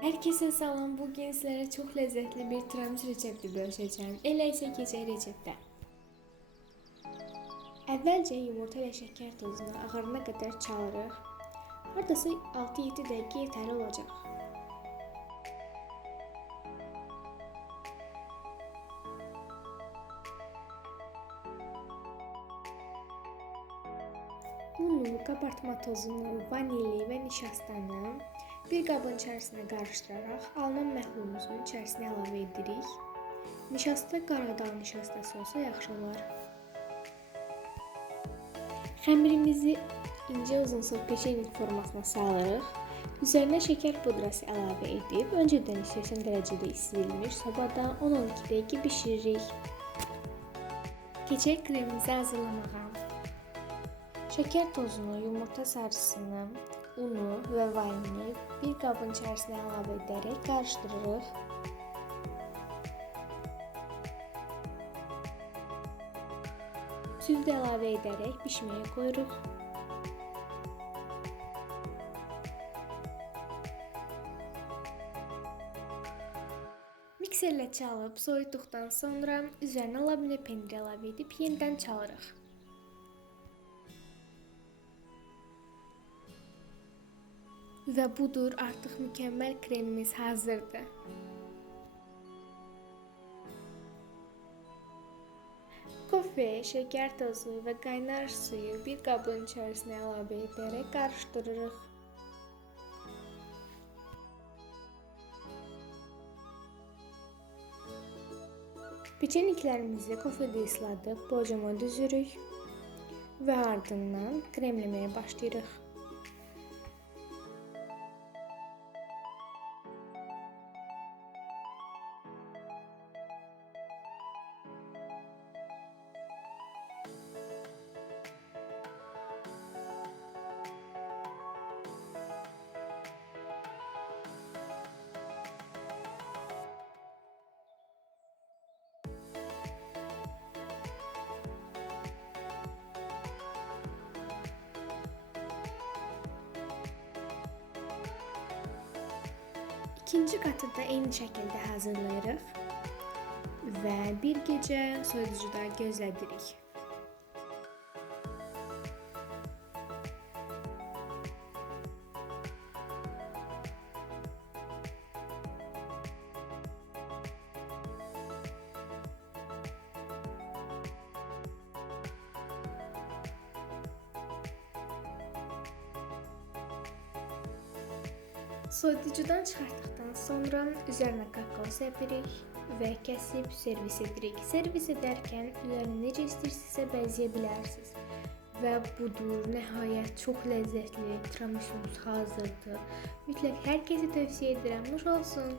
Herkese salam. Bugün sizlere çok lezzetli bir tiramisu resepti bölüşeceğim. Elə isə keçək reseptə. Əvvəlcə yumurta ilə şəkər tozunu ağarına qədər çalırıq. Hardasa 6-7 dəqiqə yetərli olacaq. Unu, kabartma tozunu, vanili və nişastanı bir qabın içərisinə qarışdıraraq alınan məhlumumuzun içərisinə əlavə edirik. Nişasta qaradağ nişastası olsa yaxşı olar. Xəmirimizi incə uzunsov peşenik formasına salırıq. Üzərinə şəkər pudrası əlavə edib öncədən 180 dərəcədə isladılmış sobada 10-12 dəqiqə bişiririk. Keçək kremimizi hazırlamağa. Şəkər tozunu, yumurta sarısını, unu və vanili bir qabın içərisinə əlavə edərək qarışdırırıq. Süd əlavə edərək bişməyə qoyuruq. Mikserlə çalıb soyutduqdan sonra üzərinə labnə pendir əlavə edib yenidən çalırıq. Və budur, artıq mükəmməl kremimiz hazırdır. Kofe, şəkər tozu və qaynar suyu bir qabın içərisinə əlavə edərək qarışdırırıq. Peçeniklərimizi kofedə isladıb borcama düzürük və ardından kremləməyə başlayırıq. İkinci qatı da eyni şəkildə hazırlayırıq və bir gecə soyuducuda gözlədirik. Soyuducudan çıxartdıqdan sonra üzərinə kakao səpirik və kəsib servis edirik. Servis edərkən üzərini necə istəyirsinizsə bəzəyə bilərsiniz. Və budur, nəhayət çox ləzzətli tiramisumuz hazırdır. Mütləq hər kəsə tövsiyə edirəm. Nuş olsun.